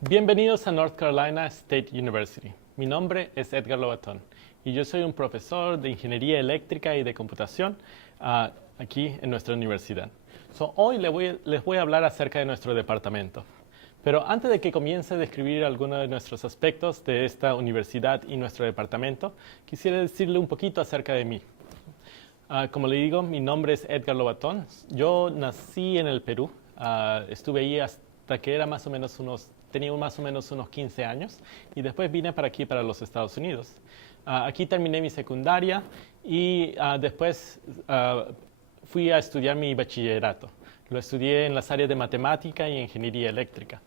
Bienvenidos a North Carolina State University. Mi nombre es Edgar Lobatón y yo soy un profesor de Ingeniería Eléctrica y de Computación aquí en nuestra universidad. Hoy les voy a hablar acerca de nuestro departamento. Pero antes de que comience a describir algunos de nuestros aspectos de esta universidad y nuestro departamento, quisiera decirle un poquito acerca de mí. Como le digo, mi nombre es Edgar Lobatón. Yo nací en el Perú. Estuve ahí hasta que era tenía más o menos unos 15 años y después vine para aquí, para los Estados Unidos. Aquí terminé mi secundaria y después fui a estudiar mi bachillerato. Lo estudié en las áreas de matemática y ingeniería eléctrica.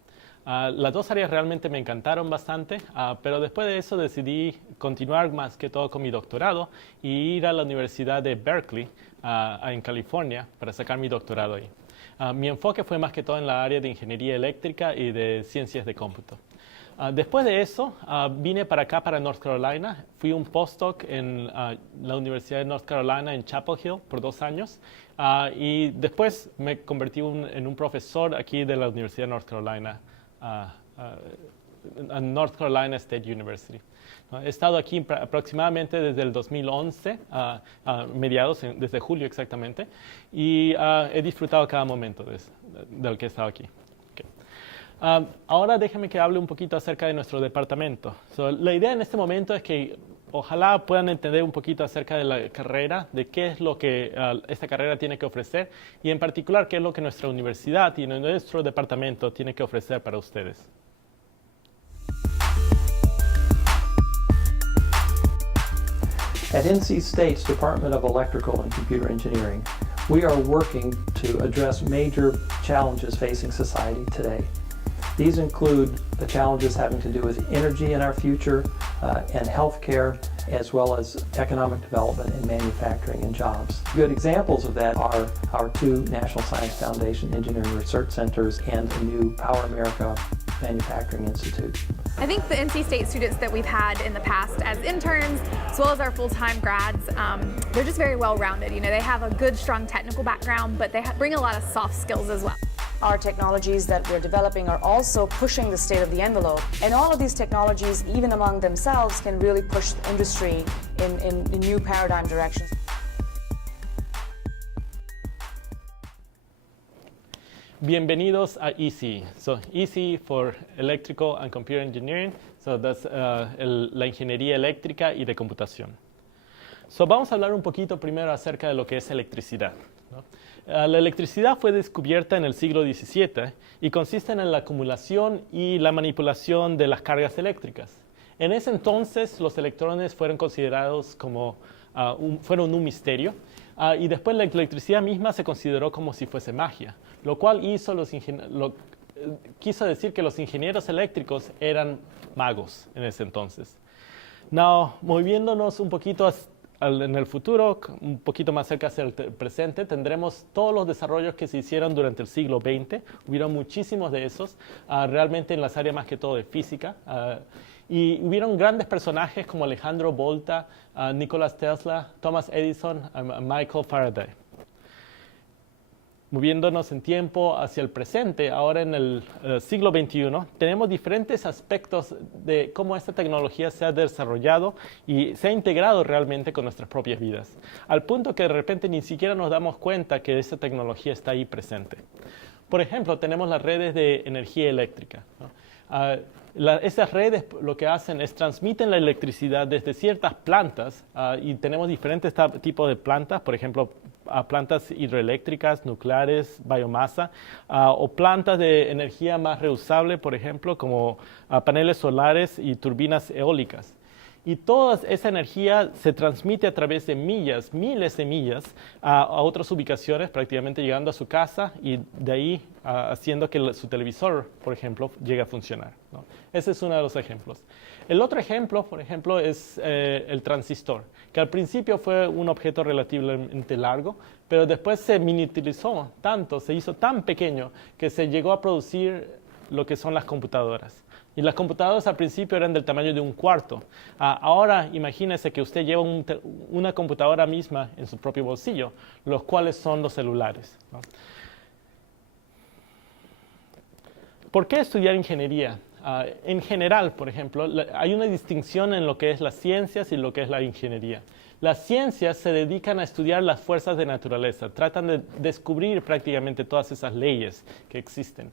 Las dos áreas realmente me encantaron bastante, pero después de eso decidí continuar más que todo con mi doctorado y ir a la Universidad de Berkeley en California para sacar mi doctorado ahí. Mi enfoque fue más que todo en la área de ingeniería eléctrica y de ciencias de cómputo. Después de eso, vine para acá, para North Carolina. Fui un postdoc en la Universidad de North Carolina en Chapel Hill por 2 años. Y después me convertí en un profesor aquí de la Universidad de North Carolina, North Carolina State University. He estado aquí aproximadamente desde el 2011, desde julio exactamente, y he disfrutado cada momento del que he estado aquí. Ahora déjenme que hable un poquito acerca de nuestro departamento. La idea en este momento es que ojalá puedan entender un poquito acerca de la carrera, de qué es lo que esta carrera tiene que ofrecer y en particular qué es lo que nuestra universidad y nuestro departamento tiene que ofrecer para ustedes. At NC State's Department of Electrical and Computer Engineering, we are working to address major challenges facing society today. These include the challenges having to do with energy in our future and healthcare, as well as economic development and manufacturing and jobs. Good examples of that are our 2 National Science Foundation Engineering Research Centers and a new Power America Manufacturing Institute. I think the NC State students that we've had in the past as interns, as well as our full-time grads, they're just very well-rounded. You know, they have a good, strong technical background, but they bring a lot of soft skills as well. Our technologies that we're developing are also pushing the state of the envelope. And all of these technologies, even among themselves, can really push the industry in new paradigm directions. Bienvenidos a ECE. ECE for Electrical and Computer Engineering. That's la ingeniería eléctrica y de computación. Vamos a hablar un poquito primero acerca de lo que es electricidad, ¿no? La electricidad fue descubierta en el siglo XVII y consiste en la acumulación y la manipulación de las cargas eléctricas. En ese entonces los electrones fueron considerados como fueron un misterio y después la electricidad misma se consideró como si fuese magia, lo cual quiso decir que los ingenieros eléctricos eran magos en ese entonces. Moviéndonos un poquito en el futuro, un poquito más cerca hacia el presente, tendremos todos los desarrollos que se hicieron durante el siglo XX. Hubieron muchísimos de esos, realmente en las áreas más que todo de física. Y hubieron grandes personajes como Alejandro Volta, Nikola Tesla, Thomas Edison, Michael Faraday. Moviéndonos en tiempo hacia el presente, ahora en el siglo XXI, tenemos diferentes aspectos de cómo esta tecnología se ha desarrollado y se ha integrado realmente con nuestras propias vidas, al punto que de repente ni siquiera nos damos cuenta que esta tecnología está ahí presente. Por ejemplo, tenemos las redes de energía eléctrica, ¿no? Esas redes lo que hacen es transmiten la electricidad desde ciertas plantas y tenemos diferentes tipos de plantas, por ejemplo, plantas hidroeléctricas, nucleares, biomasa o plantas de energía más reusable, por ejemplo, como paneles solares y turbinas eólicas. Y toda esa energía se transmite a través de millas, miles de millas, a otras ubicaciones, prácticamente llegando a su casa y de ahí haciendo que su televisor, por ejemplo, llegue a funcionar, ¿no? Ese es uno de los ejemplos. El otro ejemplo, por ejemplo, es el transistor, que al principio fue un objeto relativamente largo, pero después se miniaturizó tanto, se hizo tan pequeño que se llegó a producir lo que son las computadoras. Y las computadoras al principio eran del tamaño de un cuarto. Ahora imagínese que usted lleva una computadora misma en su propio bolsillo, los cuales son los celulares, ¿no? ¿Por qué estudiar ingeniería? En general, por ejemplo, hay una distinción en lo que es las ciencias y lo que es la ingeniería. Las ciencias se dedican a estudiar las fuerzas de naturaleza, tratan de descubrir prácticamente todas esas leyes que existen.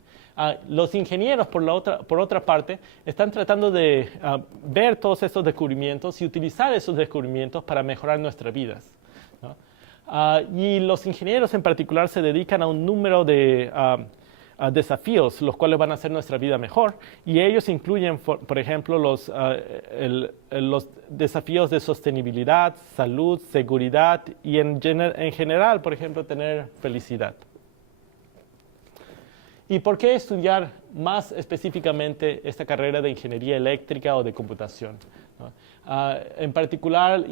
Los ingenieros, por otra parte, están tratando de ver todos estos descubrimientos y utilizar esos descubrimientos para mejorar nuestras vidas, ¿no? Y los ingenieros en particular se dedican a un número de desafíos, los cuales van a hacer nuestra vida mejor, y ellos incluyen, por ejemplo, los desafíos de sostenibilidad, salud, seguridad y en general, por ejemplo, tener felicidad. ¿Y por qué estudiar más específicamente esta carrera de ingeniería eléctrica o de computación, ¿no? En particular,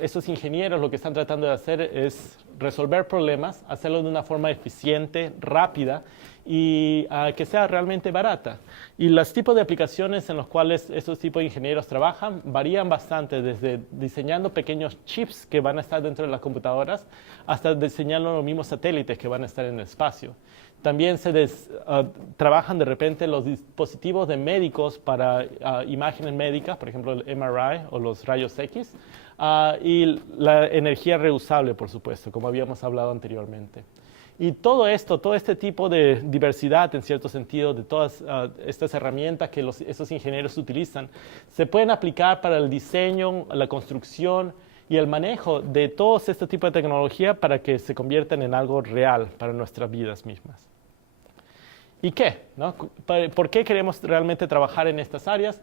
estos ingenieros lo que están tratando de hacer es resolver problemas, hacerlo de una forma eficiente, rápida y que sea realmente barata. Y los tipos de aplicaciones en los cuales estos tipos de ingenieros trabajan varían bastante, desde diseñando pequeños chips que van a estar dentro de las computadoras hasta diseñando los mismos satélites que van a estar en el espacio. También trabajan de repente los dispositivos de médicos para imágenes médicas, por ejemplo el MRI o los rayos X, y la energía reusable, por supuesto, como habíamos hablado anteriormente. Y todo este tipo de diversidad, en cierto sentido, de todas estas herramientas que esos ingenieros utilizan, se pueden aplicar para el diseño, la construcción y el manejo de todos este tipo de tecnología para que se conviertan en algo real para nuestras vidas mismas. ¿Y qué, no? ¿Por qué queremos realmente trabajar en estas áreas?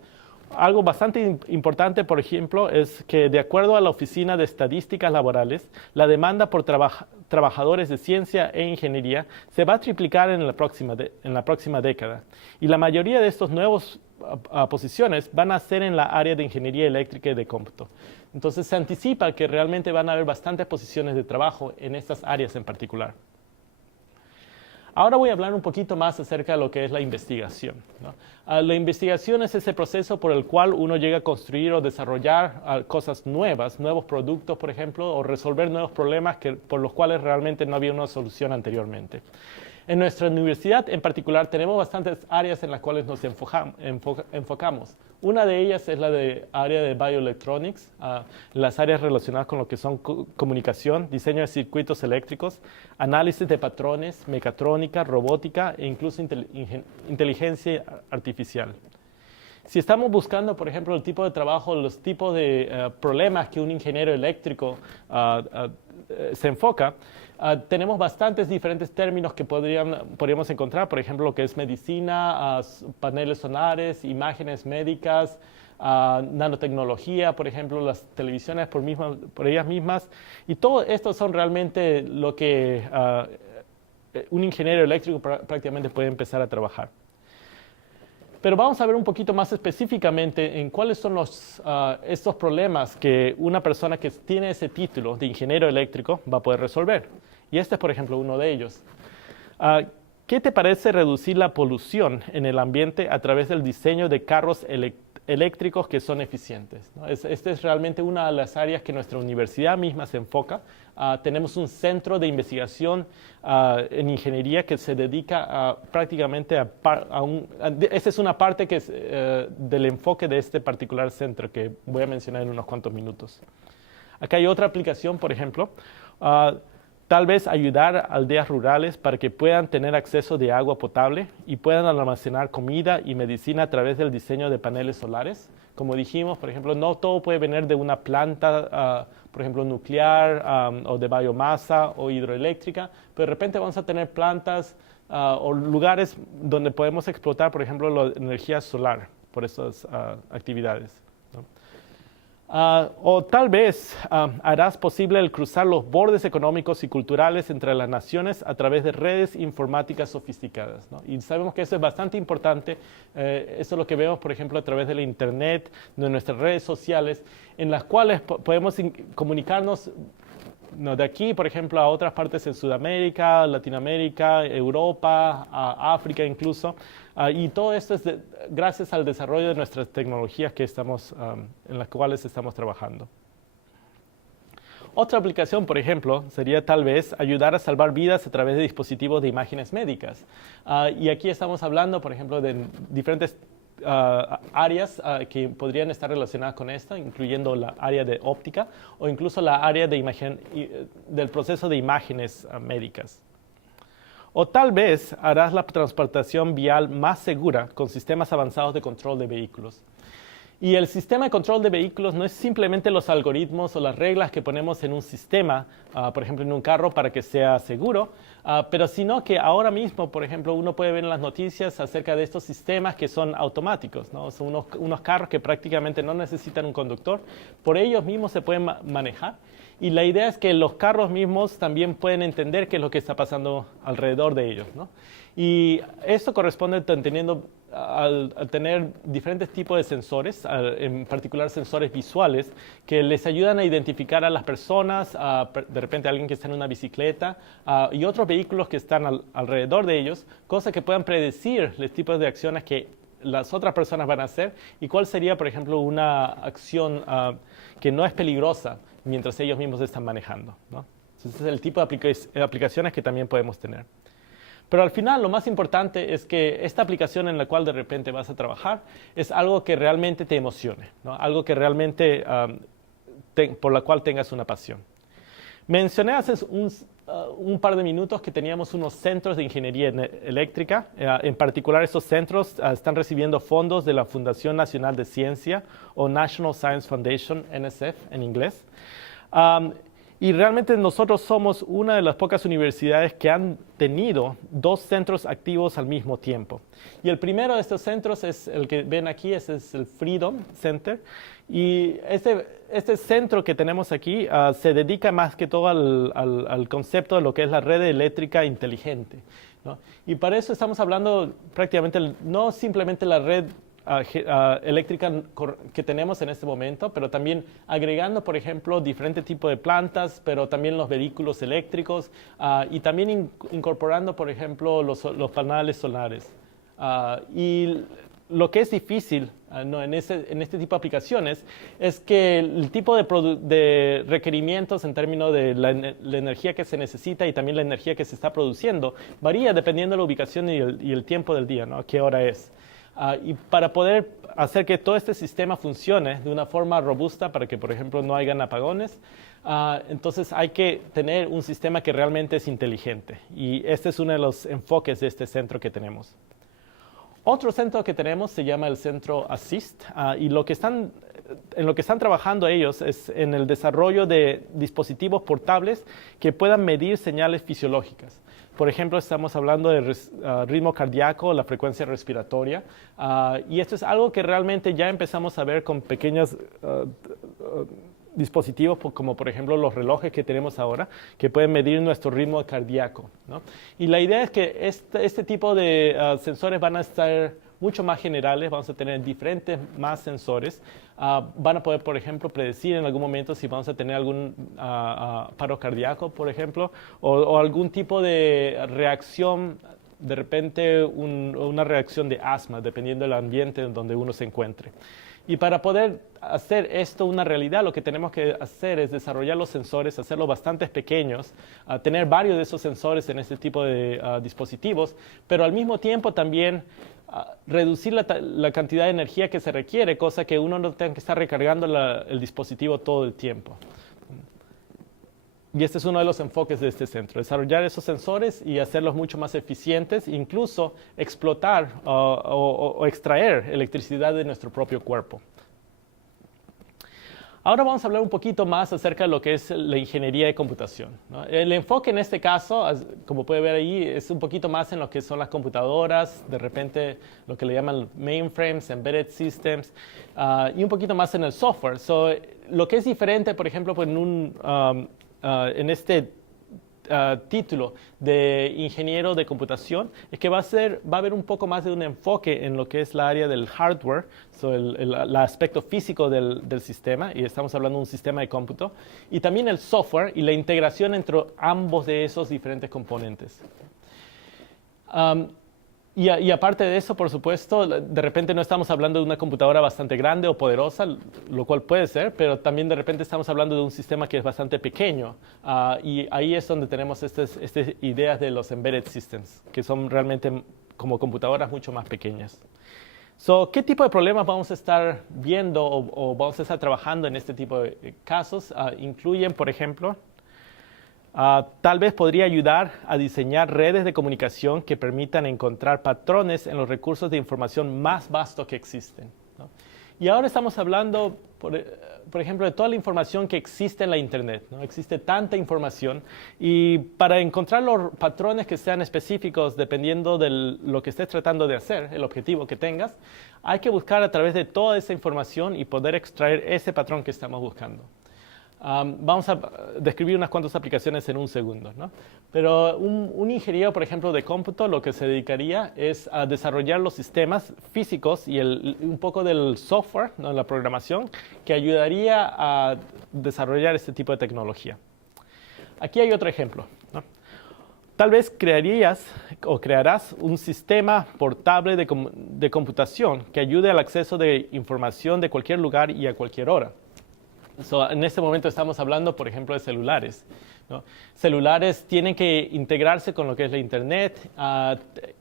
Algo bastante importante, por ejemplo, es que de acuerdo a la Oficina de Estadísticas Laborales, la demanda por trabajadores de ciencia e ingeniería se va a triplicar en la próxima década. Y la mayoría de estos nuevos posiciones van a ser en la área de ingeniería eléctrica y de cómputo. Entonces se anticipa que realmente van a haber bastantes posiciones de trabajo en estas áreas en particular. Ahora voy a hablar un poquito más acerca de lo que es la investigación, ¿no? La investigación es ese proceso por el cual uno llega a construir o desarrollar cosas nuevas, nuevos productos, por ejemplo, o resolver nuevos problemas por los cuales realmente no había una solución anteriormente. En nuestra universidad en particular tenemos bastantes áreas en las cuales nos enfocamos. Una de ellas es la área de bioelectronics, las áreas relacionadas con lo que son comunicación, diseño de circuitos eléctricos, análisis de patrones, mecatrónica, robótica e incluso inteligencia artificial. Si estamos buscando, por ejemplo, el tipo de trabajo, los tipos de problemas que un ingeniero eléctrico se enfoca, tenemos bastantes diferentes términos que podríamos encontrar, por ejemplo, lo que es medicina, paneles solares, imágenes médicas, nanotecnología, por ejemplo, las televisiones por ellas mismas, y todo esto son realmente lo que un ingeniero eléctrico prácticamente puede empezar a trabajar. Pero vamos a ver un poquito más específicamente en cuáles son estos problemas que una persona que tiene ese título de ingeniero eléctrico va a poder resolver. Y este es, por ejemplo, uno de ellos. ¿Qué te parece reducir la polución en el ambiente a través del diseño de carros eléctricos que son eficientes, ¿no? Esta es realmente una de las áreas que nuestra universidad misma se enfoca. Tenemos un centro de investigación en ingeniería que se dedica prácticamente esta es una parte que es del enfoque de este particular centro que voy a mencionar en unos cuantos minutos. Acá hay otra aplicación, por ejemplo, tal vez ayudar a aldeas rurales para que puedan tener acceso de agua potable y puedan almacenar comida y medicina a través del diseño de paneles solares. Como dijimos, por ejemplo, no todo puede venir de una planta, por ejemplo, nuclear o de biomasa o hidroeléctrica, pero de repente vamos a tener plantas o lugares donde podemos explotar, por ejemplo, la energía solar por estas actividades, ¿no? O tal vez harás posible el cruzar los bordes económicos y culturales entre las naciones a través de redes informáticas sofisticadas, ¿no? Y sabemos que eso es bastante importante. Eso es lo que vemos, por ejemplo, a través de la Internet, de nuestras redes sociales, en las cuales podemos comunicarnos, ¿no?, de aquí, por ejemplo, a otras partes en Sudamérica, Latinoamérica, Europa, África incluso. Y todo esto es gracias al desarrollo de nuestras tecnologías en las cuales estamos trabajando. Otra aplicación, por ejemplo, sería tal vez ayudar a salvar vidas a través de dispositivos de imágenes médicas. Y aquí estamos hablando, por ejemplo, de diferentes áreas que podrían estar relacionadas con esto, incluyendo la área de óptica o incluso la área del proceso de imágenes médicas. O tal vez harás la transportación vial más segura con sistemas avanzados de control de vehículos. Y el sistema de control de vehículos no es simplemente los algoritmos o las reglas que ponemos en un sistema, por ejemplo en un carro para que sea seguro, pero sino que ahora mismo, por ejemplo, uno puede ver en las noticias acerca de estos sistemas que son automáticos, ¿no? Son unos carros que prácticamente no necesitan un conductor, por ellos mismos se pueden manejar. Y la idea es que los carros mismos también pueden entender qué es lo que está pasando alrededor de ellos, ¿no? Y esto corresponde al tener diferentes tipos de sensores, en particular sensores visuales, que les ayudan a identificar a las personas, de repente alguien que está en una bicicleta y otros vehículos que están alrededor de ellos, cosas que puedan predecir los tipos de acciones que las otras personas van a hacer y cuál sería, por ejemplo, una acción que no es peligrosa mientras ellos mismos están manejando, ¿no? Entonces, ese es el tipo de aplicaciones que también podemos tener. Pero al final lo más importante es que esta aplicación en la cual de repente vas a trabajar es algo que realmente te emocione, ¿no? Algo que realmente por la cual tengas una pasión. Mencioné hace un par de minutos que teníamos unos centros de ingeniería eléctrica. En particular, estos centros están recibiendo fondos de la Fundación Nacional de Ciencia o National Science Foundation, NSF en inglés. Y realmente nosotros somos una de las pocas universidades que han tenido 2 centros activos al mismo tiempo. Y el primero de estos centros es el que ven aquí, ese es el Freedom Center. Y este centro que tenemos aquí se dedica más que todo al concepto de lo que es la red eléctrica inteligente, ¿no? Y para eso estamos hablando prácticamente no simplemente la red eléctrica que tenemos en este momento, pero también agregando, por ejemplo, diferentes tipos de plantas, pero también los vehículos eléctricos y también incorporando, por ejemplo, los paneles solares. Y lo que es difícil ¿no? en este tipo de aplicaciones es que el tipo de requerimientos en términos de la energía que se necesita y también la energía que se está produciendo varía dependiendo de la ubicación y el tiempo del día, ¿no? ¿Qué hora es? Y para poder hacer que todo este sistema funcione de una forma robusta para que, por ejemplo, no hayan apagones, entonces hay que tener un sistema que realmente es inteligente. Y este es uno de los enfoques de este centro que tenemos. Otro centro que tenemos se llama el Centro ASSIST y en lo que están trabajando ellos es en el desarrollo de dispositivos portables que puedan medir señales fisiológicas. Por ejemplo, estamos hablando de ritmo cardíaco, la frecuencia respiratoria, y esto es algo que realmente ya empezamos a ver con pequeños dispositivos como por ejemplo los relojes que tenemos ahora, que pueden medir nuestro ritmo cardíaco, ¿no? Y la idea es que este tipo de sensores van a estar mucho más generales, vamos a tener diferentes más sensores, van a poder, por ejemplo, predecir en algún momento si vamos a tener algún paro cardíaco, por ejemplo, o algún tipo de reacción, de repente una reacción de asma, dependiendo del ambiente en donde uno se encuentre. Y para poder hacer esto una realidad, lo que tenemos que hacer es desarrollar los sensores, hacerlos bastante pequeños, tener varios de esos sensores en este tipo de dispositivos, pero al mismo tiempo también reducir la cantidad de energía que se requiere, cosa que uno no tenga que estar recargando el dispositivo todo el tiempo. Y este es uno de los enfoques de este centro, desarrollar esos sensores y hacerlos mucho más eficientes, incluso explotar o extraer electricidad de nuestro propio cuerpo. Ahora vamos a hablar un poquito más acerca de lo que es la ingeniería de computación, ¿no? El enfoque en este caso, como puede ver ahí, es un poquito más en lo que son las computadoras, de repente lo que le llaman mainframes, embedded systems, y un poquito más en el software. Lo que es diferente, por ejemplo, en este título de ingeniero de computación es que va a haber un poco más de un enfoque en lo que es la área del hardware, el aspecto físico del sistema, y estamos hablando de un sistema de cómputo, y también el software y la integración entre ambos de esos diferentes componentes. Y aparte de eso, por supuesto, de repente no estamos hablando de una computadora bastante grande o poderosa, lo cual puede ser, pero también de repente estamos hablando de un sistema que es bastante pequeño. Y ahí es donde tenemos estas ideas de los embedded systems, que son realmente como computadoras mucho más pequeñas. ¿Qué tipo de problemas vamos a estar viendo o vamos a estar trabajando en este tipo de casos? Incluyen, por ejemplo, tal vez podría ayudar a diseñar redes de comunicación que permitan encontrar patrones en los recursos de información más vastos que existen, ¿no? Y ahora estamos hablando, por ejemplo, de toda la información que existe en la Internet, ¿no? Existe tanta información y para encontrar los patrones que sean específicos dependiendo de lo que estés tratando de hacer, el objetivo que tengas, hay que buscar a través de toda esa información y poder extraer ese patrón que estamos buscando. Vamos a describir unas cuantas aplicaciones en un segundo, ¿no? Pero un ingeniero, por ejemplo, de cómputo, lo que se dedicaría es a desarrollar los sistemas físicos y un poco del software, ¿no? La programación, que ayudaría a desarrollar este tipo de tecnología. Aquí hay otro ejemplo, ¿no? Tal vez crearás un sistema portable de computación que ayude al acceso de información de cualquier lugar y a cualquier hora. En este momento estamos hablando, por ejemplo, de celulares, ¿no? Celulares tienen que integrarse con lo que es la Internet,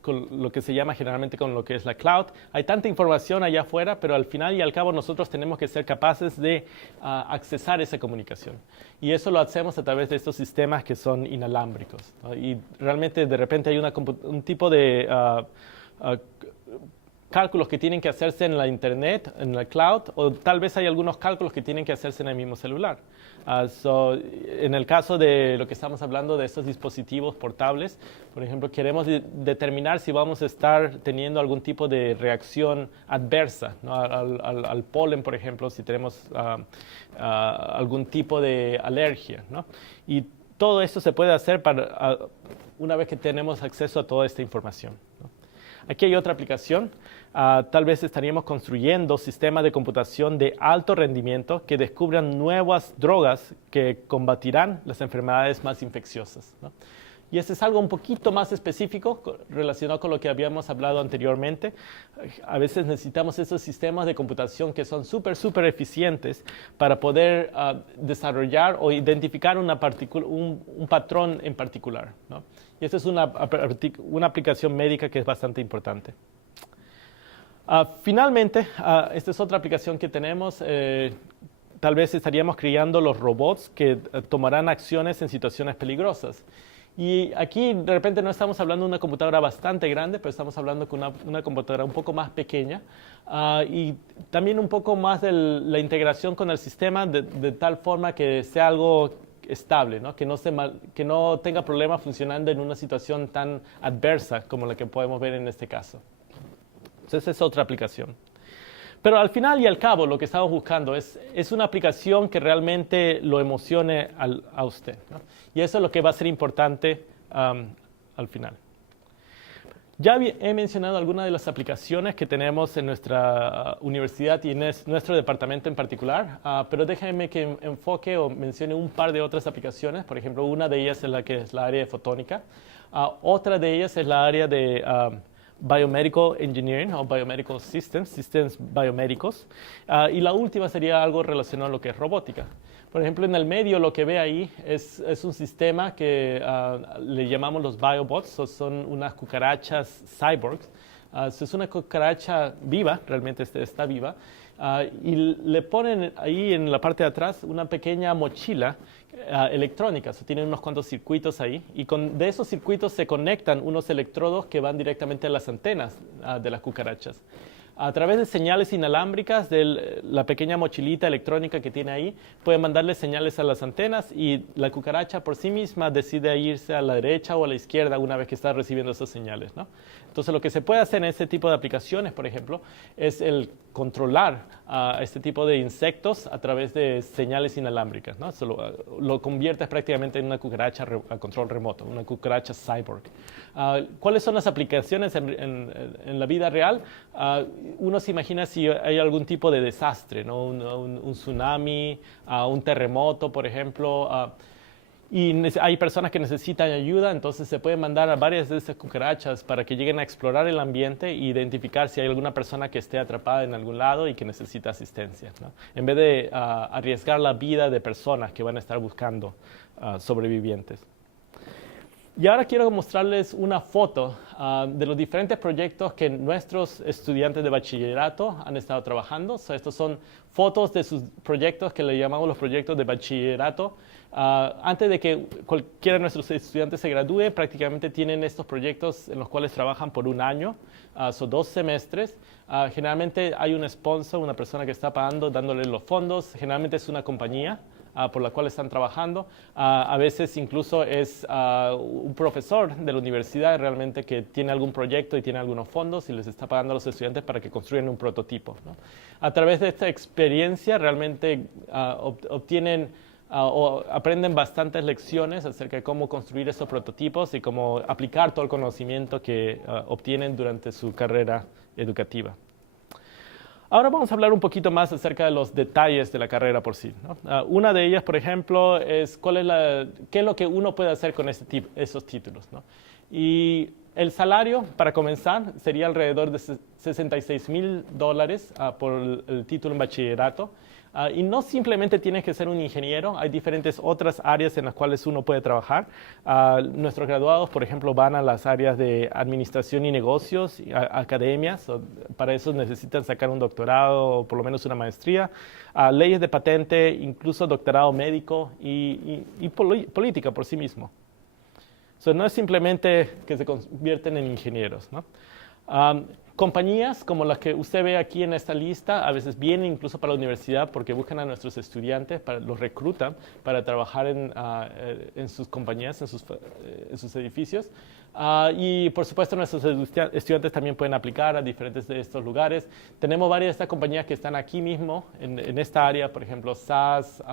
con lo que se llama generalmente con lo que es la cloud. Hay tanta información allá afuera, pero al final y al cabo nosotros tenemos que ser capaces de accesar esa comunicación. Y eso lo hacemos a través de estos sistemas que son inalámbricos, ¿no? Y realmente de repente hay un tipo de cálculos que tienen que hacerse en la Internet, en la cloud, o tal vez hay algunos cálculos que tienen que hacerse en el mismo celular. En el caso de lo que estamos hablando de estos dispositivos portables, por ejemplo, queremos determinar si vamos a estar teniendo algún tipo de reacción adversa, ¿no? al polen, por ejemplo, si tenemos algún tipo de alergia, ¿no? Y todo esto se puede hacer una vez que tenemos acceso a toda esta información, ¿no? Aquí hay otra aplicación. Tal vez estaríamos construyendo sistemas de computación de alto rendimiento que descubran nuevas drogas que combatirán las enfermedades más infecciosas, ¿no? Y este es algo un poquito más específico relacionado con lo que habíamos hablado anteriormente. A veces necesitamos esos sistemas de computación que son súper eficientes para poder desarrollar o identificar un patrón en particular, ¿no? Y esta es una aplicación médica que es bastante importante. Finalmente, esta es otra aplicación que tenemos. Tal vez estaríamos creando los robots que tomarán acciones en situaciones peligrosas. Y aquí de repente no estamos hablando de una computadora bastante grande, pero estamos hablando con una computadora un poco más pequeña y también un poco más de la integración con el sistema de tal forma que sea algo estable, ¿no? Que no tenga problemas funcionando en una situación tan adversa como la que podemos ver en este caso. Entonces, esa es otra aplicación. Pero al final y al cabo, lo que estamos buscando es una aplicación que realmente lo emocione a usted, ¿no? Y eso es lo que va a ser importante al final. Ya he mencionado algunas de las aplicaciones que tenemos en nuestra universidad y en nuestro departamento en particular, pero déjenme que enfoque o mencione un par de otras aplicaciones. Por ejemplo, una de ellas es la área de fotónica. Otra de ellas es la área de Biomedical Engineering o Biomedical sistemas biomédicos. Y la última sería algo relacionado a lo que es robótica. Por ejemplo, en el medio lo que ve ahí es un sistema que le llamamos los biobots, o son unas cucarachas cyborgs. Es una cucaracha viva, realmente está viva, y le ponen ahí en la parte de atrás una pequeña mochila electrónica. Tienen unos cuantos circuitos ahí, y de esos circuitos se conectan unos electrodos que van directamente a las antenas de las cucarachas. A través de señales inalámbricas de la pequeña mochilita electrónica que tiene ahí, puede mandarle señales a las antenas y la cucaracha por sí misma decide irse a la derecha o a la izquierda una vez que está recibiendo esas señales, ¿no? Entonces, lo que se puede hacer en este tipo de aplicaciones, por ejemplo, es el controlar a este tipo de insectos a través de señales inalámbricas, ¿no? Lo conviertes prácticamente en una cucaracha a control remoto, una cucaracha cyborg. ¿Cuáles son las aplicaciones en la vida real? Uno se imagina si hay algún tipo de desastre, ¿no? Un tsunami, un terremoto, por ejemplo, y hay personas que necesitan ayuda, entonces se puede mandar a varias de esas cucarachas para que lleguen a explorar el ambiente e identificar si hay alguna persona que esté atrapada en algún lado y que necesita asistencia, ¿no? En vez de arriesgar la vida de personas que van a estar buscando sobrevivientes. Y ahora quiero mostrarles una foto de los diferentes proyectos que nuestros estudiantes de bachillerato han estado trabajando. Estos son fotos de sus proyectos que le llamamos los proyectos de bachillerato. Antes de que cualquiera de nuestros estudiantes se gradúe, prácticamente tienen estos proyectos en los cuales trabajan por un año, son 2 semestres. Generalmente hay un sponsor, una persona que está pagando, dándole los fondos. Generalmente es una compañía por la cual están trabajando. A veces incluso es un profesor de la universidad realmente que tiene algún proyecto y tiene algunos fondos y les está pagando a los estudiantes para que construyan un prototipo, ¿no? A través de esta experiencia realmente obtienen o aprenden bastantes lecciones acerca de cómo construir estos prototipos y cómo aplicar todo el conocimiento que obtienen durante su carrera educativa. Ahora vamos a hablar un poquito más acerca de los detalles de la carrera por sí, ¿no? Una de ellas, por ejemplo, es qué es lo que uno puede hacer con esos títulos, ¿no? Y el salario, para comenzar, sería alrededor de $66,000 por el título en bachillerato. Y no simplemente tienes que ser un ingeniero, hay diferentes otras áreas en las cuales uno puede trabajar. Nuestros graduados, por ejemplo, van a las áreas de administración y negocios, academias. Para eso necesitan sacar un doctorado o por lo menos una maestría. Leyes de patente, incluso doctorado médico y política por sí mismo. No es simplemente que se convierten en ingenieros, ¿no? Compañías como las que usted ve aquí en esta lista a veces vienen incluso para la universidad porque buscan a nuestros estudiantes, los reclutan para trabajar en sus compañías, en sus edificios. Y por supuesto nuestros estudiantes también pueden aplicar a diferentes de estos lugares. Tenemos varias de estas compañías que están aquí mismo en esta área, por ejemplo SAS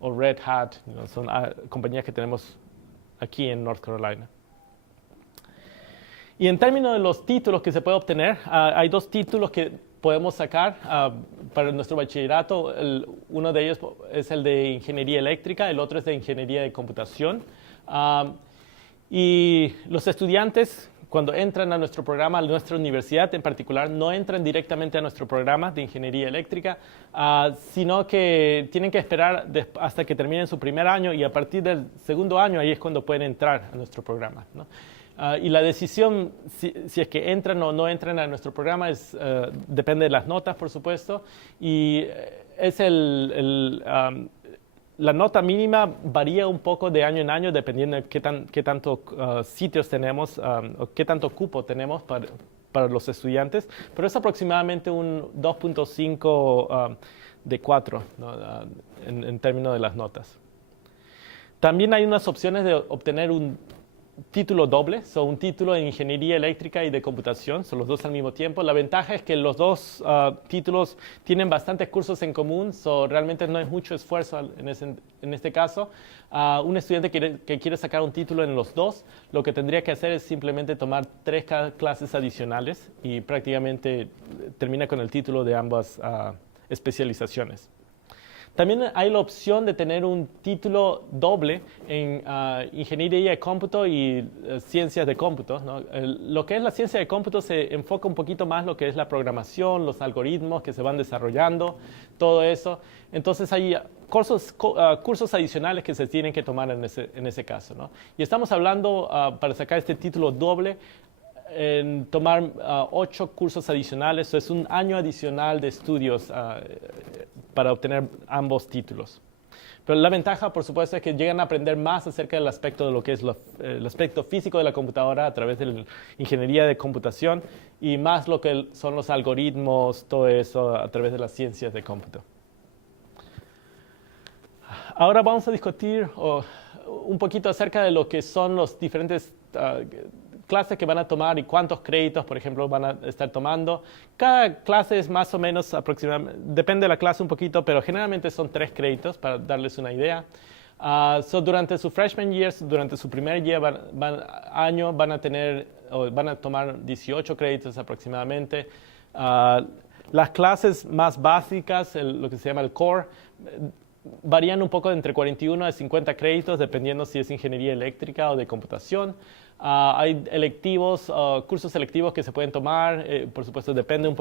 o Red Hat, son compañías que tenemos aquí en North Carolina. Y en términos de los títulos que se puede obtener, hay 2 títulos que podemos sacar para nuestro bachillerato. Uno de ellos es el de ingeniería eléctrica, el otro es de ingeniería de computación. Y los estudiantes, cuando entran a nuestro programa, a nuestra universidad en particular, no entran directamente a nuestro programa de ingeniería eléctrica, sino que tienen que esperar hasta que terminen su primer año y a partir del segundo año ahí es cuando pueden entrar a nuestro programa, ¿no? Y la decisión si es que entran o no entran a nuestro programa depende de las notas, por supuesto, y es la nota mínima varía un poco de año en año dependiendo de qué tantos sitios tenemos o qué tanto cupo tenemos para los estudiantes, pero es aproximadamente un 2.5 de 4, ¿no? En términos de las notas. También hay unas opciones de obtener un título doble, un título en ingeniería eléctrica y de computación, son los dos al mismo tiempo. La ventaja es que los dos títulos tienen bastantes cursos en común, realmente no es mucho esfuerzo en este caso. Un estudiante que quiere sacar un título en los dos, lo que tendría que hacer es simplemente tomar 3 clases adicionales y prácticamente termina con el título de ambas especializaciones. También hay la opción de tener un título doble en ingeniería de cómputo y ciencias de cómputo, ¿no? Lo que es la ciencia de cómputo se enfoca un poquito más en lo que es la programación, los algoritmos que se van desarrollando, todo eso. Entonces hay cursos adicionales que se tienen que tomar en ese caso, ¿no? Y estamos hablando, para sacar este título doble, en tomar 8 cursos adicionales, es un año adicional de estudios para obtener ambos títulos. Pero la ventaja, por supuesto, es que llegan a aprender más acerca del aspecto de lo que es el aspecto físico de la computadora a través de la ingeniería de computación y más lo que son los algoritmos, todo eso a través de las ciencias de cómputo. Ahora vamos a discutir un poquito acerca de lo que son los diferentes clases que van a tomar y cuántos créditos, por ejemplo, van a estar tomando. Cada clase es más o menos aproximadamente, depende de la clase un poquito, pero generalmente son 3 créditos para darles una idea. Durante su freshman year, durante su primer año, van a tomar 18 créditos aproximadamente. Las clases más básicas, lo que se llama el core, varían un poco entre 41 a 50 créditos, dependiendo si es ingeniería eléctrica o de computación. Hay cursos selectivos que se pueden tomar, por supuesto depende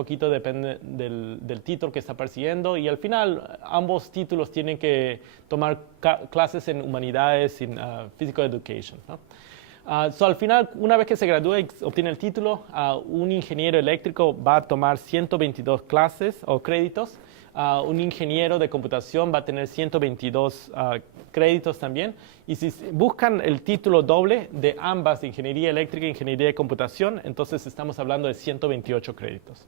del título que está persiguiendo y al final ambos títulos tienen que tomar clases en humanidades y physical education, ¿no? Al final, una vez que se gradúa y obtiene el título, un ingeniero eléctrico va a tomar 122 clases o créditos. Un ingeniero de computación va a tener 122 créditos también. Y si buscan el título doble de ambas, de ingeniería eléctrica e ingeniería de computación, entonces estamos hablando de 128 créditos.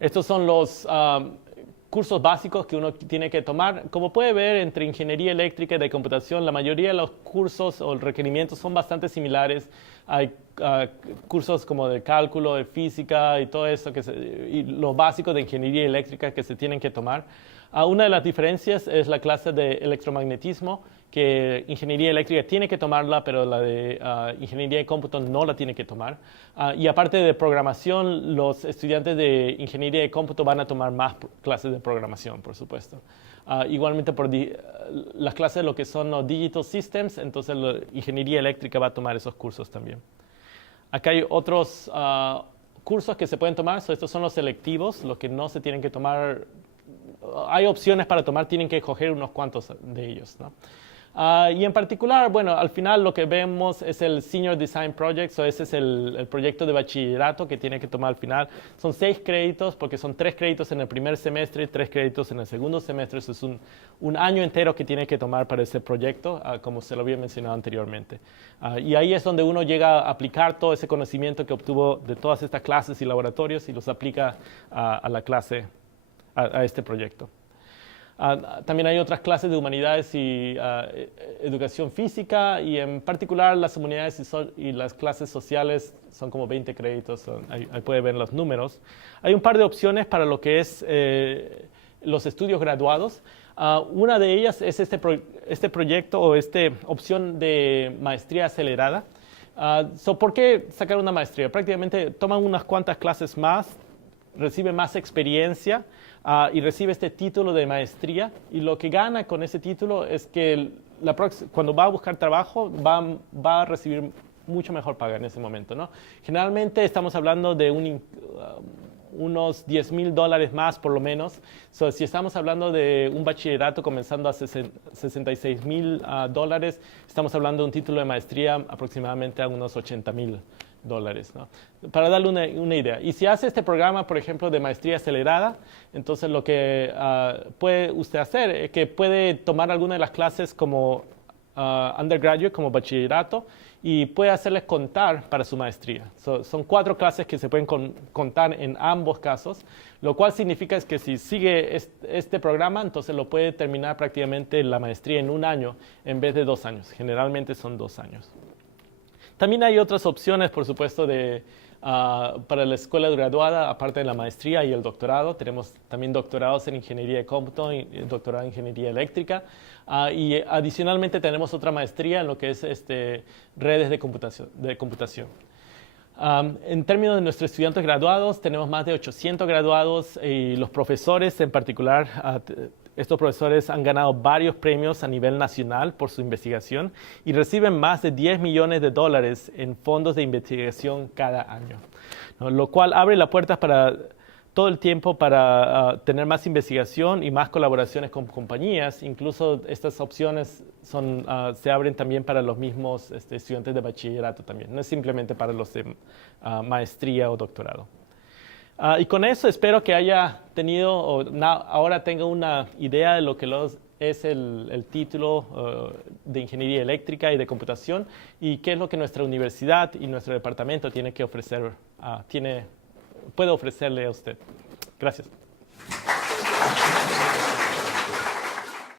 Estos son los cursos básicos que uno tiene que tomar. Como puede ver, entre ingeniería eléctrica y de computación, la mayoría de los cursos o requerimientos son bastante similares. Hay cursos como de cálculo, de física y todo eso, y lo básico de ingeniería eléctrica que se tienen que tomar. Una de las diferencias es la clase de electromagnetismo, que ingeniería eléctrica tiene que tomarla, pero la de ingeniería de cómputo no la tiene que tomar. Y aparte de programación, los estudiantes de ingeniería de cómputo van a tomar más clases de programación, por supuesto. Igualmente por las clases de lo que son los Digital Systems, entonces la ingeniería eléctrica va a tomar esos cursos también. Acá hay otros cursos que se pueden tomar, estos son los selectivos, los que no se tienen que tomar. Hay opciones para tomar, tienen que escoger unos cuantos de ellos, ¿no? Y en particular, bueno, al final lo que vemos es el Senior Design Project, ese es el proyecto de bachillerato que tiene que tomar al final. Son 6 créditos, porque son 3 créditos en el primer semestre y 3 créditos en el segundo semestre. Eso es un año entero que tiene que tomar para ese proyecto, como se lo había mencionado anteriormente. Y ahí es donde uno llega a aplicar todo ese conocimiento que obtuvo de todas estas clases y laboratorios y los aplica a la clase, a este proyecto. También hay otras clases de humanidades y educación física, y en particular las humanidades y las clases sociales son como 20 créditos, ahí puede ver los números. Hay un par de opciones para lo que es los estudios graduados. Una de ellas es este proyecto o esta opción de maestría acelerada. ¿Por qué sacar una maestría? Prácticamente toman unas cuantas clases más, recibe más experiencia y recibe este título de maestría, y lo que gana con ese título es que cuando va a buscar trabajo va a recibir mucho mejor paga en ese momento, ¿no? Generalmente estamos hablando de unos $10,000 más por lo menos. Si estamos hablando de un bachillerato comenzando a $66,000, estamos hablando de un título de maestría aproximadamente a unos $80,000. ¿No? Para darle una idea. Y si hace este programa, por ejemplo, de maestría acelerada, entonces lo que puede usted hacer es que puede tomar alguna de las clases como undergraduate, como bachillerato, y puede hacerles contar para su maestría. Son 4 clases que se pueden contar en ambos casos, lo cual significa es que si sigue este programa, entonces lo puede terminar prácticamente la maestría en 1 año en vez de 2 años. Generalmente son 2 años. También hay otras opciones, por supuesto, para la escuela graduada, aparte de la maestría y el doctorado. Tenemos también doctorados en ingeniería de cómputo y doctorado en ingeniería eléctrica. Y adicionalmente tenemos otra maestría en lo que es redes de computación. En términos de nuestros estudiantes graduados, tenemos más de 800 graduados, y los profesores en particular, estos profesores han ganado varios premios a nivel nacional por su investigación y reciben más de $10 millones en fondos de investigación cada año, ¿no? Lo cual abre las puertas para todo el tiempo para tener más investigación y más colaboraciones con compañías. Incluso estas opciones se abren también para los mismos estudiantes de bachillerato también. No es simplemente para los de maestría o doctorado. Y con eso espero que haya tenido, ahora tenga una idea de lo que es el título de Ingeniería Eléctrica y de Computación, y qué es lo que nuestra universidad y nuestro departamento tiene que ofrecer, puede ofrecerle a usted. Gracias.